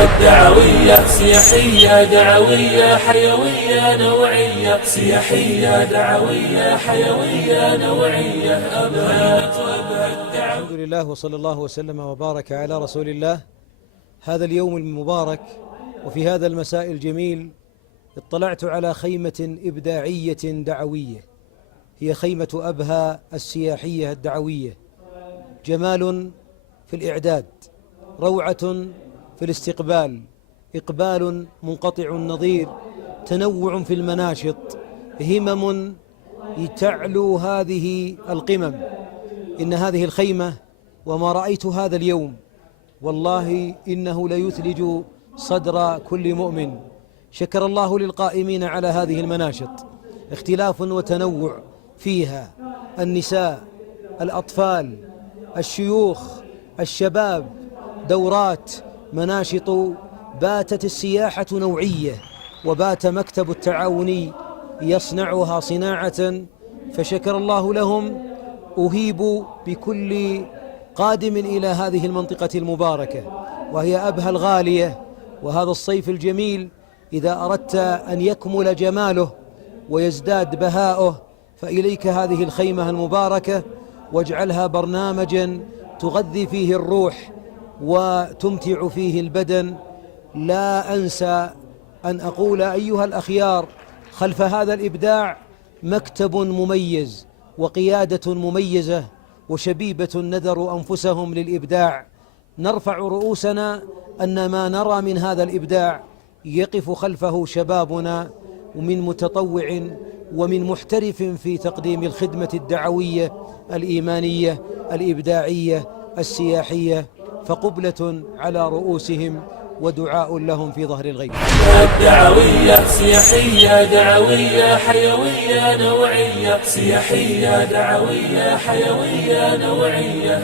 الدعوية سياحية دعوية حيوية نوعية، سياحية دعوية حيوية نوعية. الحمد لله وصلى الله وسلم وبارك على رسول الله. هذا اليوم المبارك وفي هذا المساء الجميل اطلعت على خيمة إبداعية دعوية، هي خيمة أبها السياحية الدعوية. جمال في الإعداد، روعة في الاستقبال، إقبال منقطع النظير، تنوع في المناشط، همم تعلو هذه القمم. إن هذه الخيمة وما رأيت هذا اليوم والله إنه ليثلج صدر كل مؤمن. شكر الله للقائمين على هذه المناشط، اختلاف وتنوع فيها، النساء، الأطفال، الشيوخ، الشباب، دورات، مناشط. باتت السياحة نوعية وبات مكتب التعاوني يصنعها صناعة، فشكر الله لهم. أهيب بكل قادم إلى هذه المنطقة المباركة وهي أبها الغالية. وهذا الصيف الجميل إذا أردت أن يكمل جماله ويزداد بهاؤه فإليك هذه الخيمة المباركة، واجعلها برنامجا تغذي فيه الروح وتمتع فيه البدن. لا أنسى أن أقول أيها الأخيار، خلف هذا الإبداع مكتب مميز وقيادة مميزة وشبيبة نذروا أنفسهم للإبداع. نرفع رؤوسنا أن ما نرى من هذا الإبداع يقف خلفه شبابنا، ومن متطوع ومن محترف في تقديم الخدمة الدعوية الإيمانية الإبداعية السياحية، فقبلة على رؤوسهم ودعاء لهم في ظهر الغيب. الدعوية سياحية دعوية حيوية نوعية، سياحية دعوية حيوية نوعية.